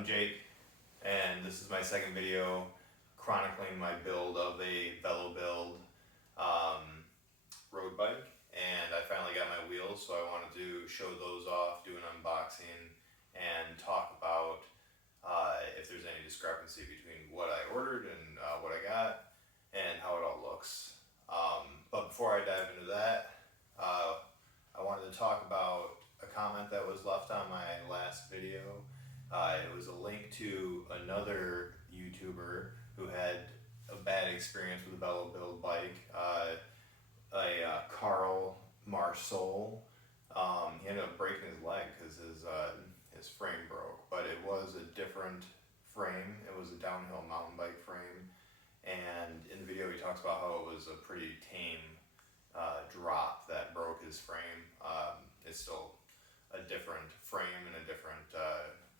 I'm Jake, and this is my second video chronicling my build of a Velobuild road bike. And I finally got my wheels, so I wanted to show those off, do an unboxing, and talk about if there's any discrepancy between what I ordered and what I got, and how it all looks. But before I dive into that, I wanted to talk about a comment that was left on my last video. It was a link to another YouTuber who had a bad experience with a Velobuild bike, Carl Marsol. He ended up breaking his leg because his frame broke, but it was a different frame. It was a downhill mountain bike frame, and in the video he talks about how it was a pretty tame drop that broke his frame. It's still a different frame and a different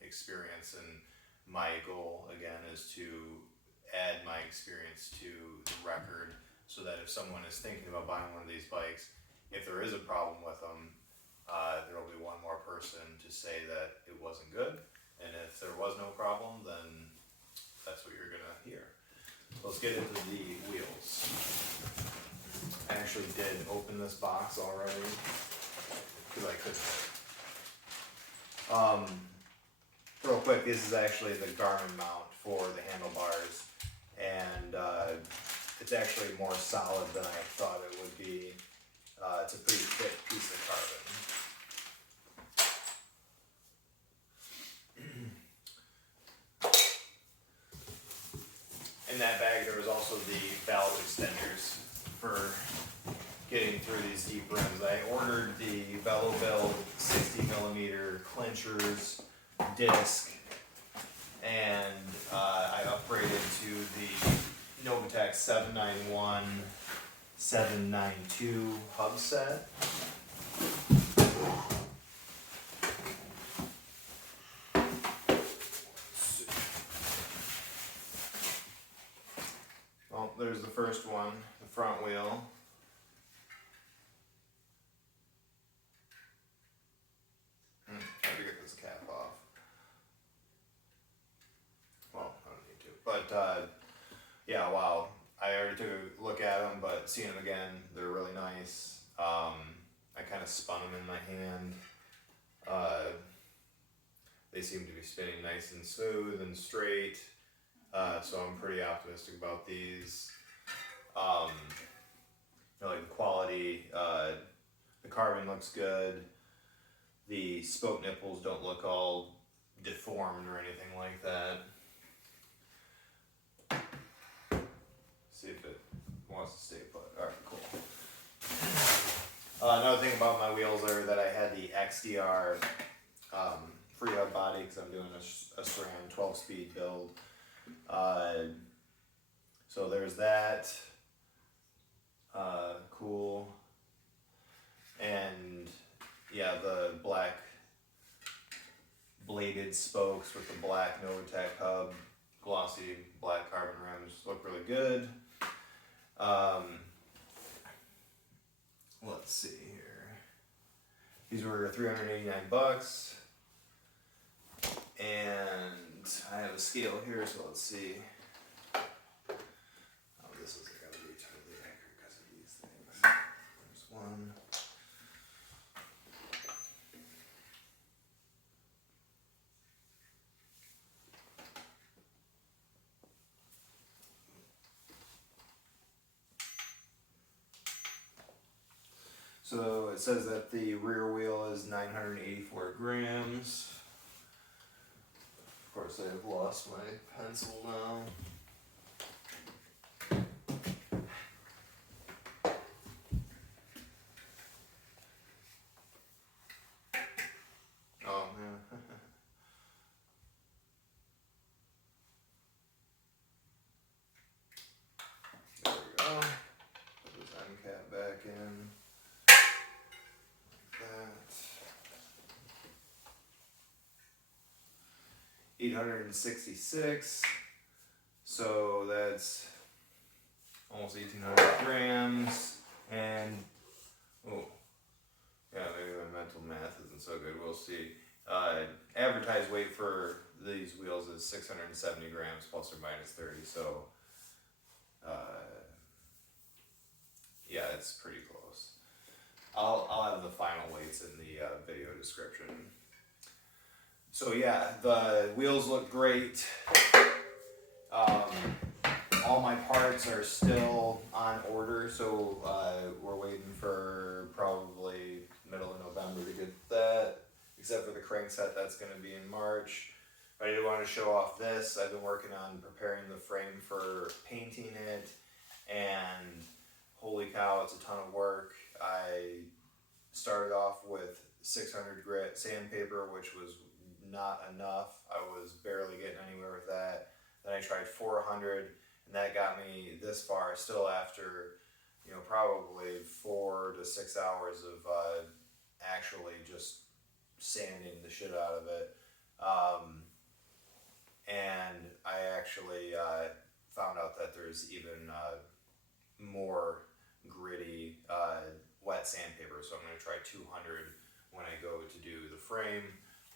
experience, and my goal again is to add my experience to the record so that if someone is thinking about buying one of these bikes, if there is a problem with them, there will be one more person to say that it wasn't good, and if there was no problem, then that's what you're gonna hear. So let's get into the wheels. I actually did open this box already because I couldn't. Real quick, this is actually the Garmin mount for the handlebars, and it's actually more solid than I thought it would be. It's a pretty thick piece of carbon. In that bag there was also the valve extenders for getting through these deep rims. I ordered the Velobuild 60mm clinchers disc, and I upgraded to the Novatec 791 792 hub set. Well, there's the first one, the front wheel. Try to get this cap off. Well, I don't need to. But yeah, wow. I already took a look at them, but seeing them again, they're really nice. I kind of spun them in my hand. They seem to be spinning nice and smooth and straight. So I'm pretty optimistic about these. You know, like the quality, the carbon looks good. The spoke nipples don't look all deformed or anything like that. See if it wants to stay put. Alright, cool. Another thing about my wheels are that I had the XDR free hub body because I'm doing a SRAM 12-speed build. So there's that. Cool. And yeah, the black bladed spokes with the black Novatec hub, glossy black carbon rims look really good. Let's see here. These were $389, and I have a scale here, so let's see. Oh, this is gotta be totally accurate because of these things. There's one. So it says that the rear wheel is 984 grams. Of course, I have lost my pencil now. Oh, yeah. There we go. Put this end cap back in. 866, so that's almost 1,800 grams, and oh, yeah, maybe my mental math isn't so good, we'll see. Advertised weight for these wheels is 670 grams plus or minus 30, so yeah, it's pretty close. I'll have the final weights in the video description. So yeah, the wheels look great. All my parts are still on order, so we're waiting for probably middle of November to get that, except for the crankset that's going to be in March. But I did want to show off this. I've been working on preparing the frame for painting it, and holy cow, it's a ton of work. I started off with 600 grit sandpaper, which was not enough. I was barely getting anywhere with that. Then I tried 400, and that got me this far, still after, you know, probably 4 to 6 hours of actually just sanding the shit out of it. And I actually found out that there's even more gritty wet sandpaper, so I'm going to try 200 when I go to do the frame.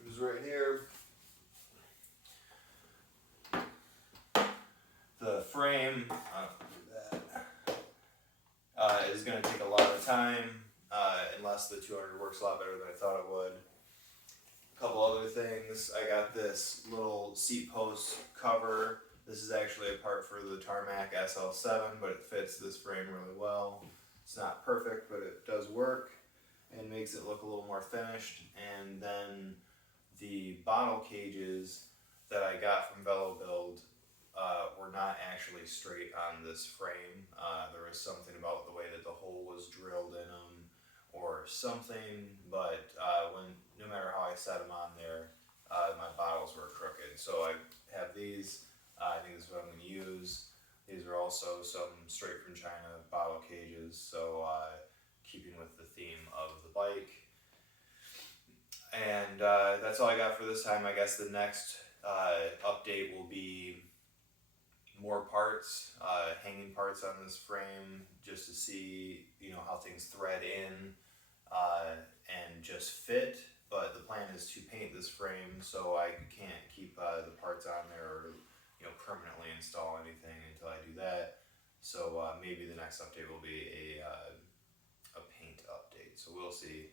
It was right here. The frame is going to take a lot of time, unless the 200 works a lot better than I thought it would. A couple other things. I got this little seat post cover. This is actually a part for the Tarmac SL7, but it fits this frame really well. It's not perfect, but it does work and makes it look a little more finished. And then the bottle cages that I got from Velobuild were not actually straight on this frame. There was something about the way that the hole was drilled in them or something, but no matter how I set them on there, my bottles were crooked. So I have these. I think this is what I'm going to use. These are also some straight from China bottle cages, so keeping with the theme of the bike. And that's all I got for this time. I guess the next update will be more parts, hanging parts on this frame, just to see, you know, how things thread in and just fit. But the plan is to paint this frame, so I can't keep the parts on there or, you know, permanently install anything until I do that. So maybe the next update will be a paint update. So we'll see.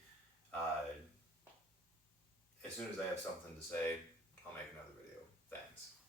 As soon as I have something to say, I'll make another video. Thanks.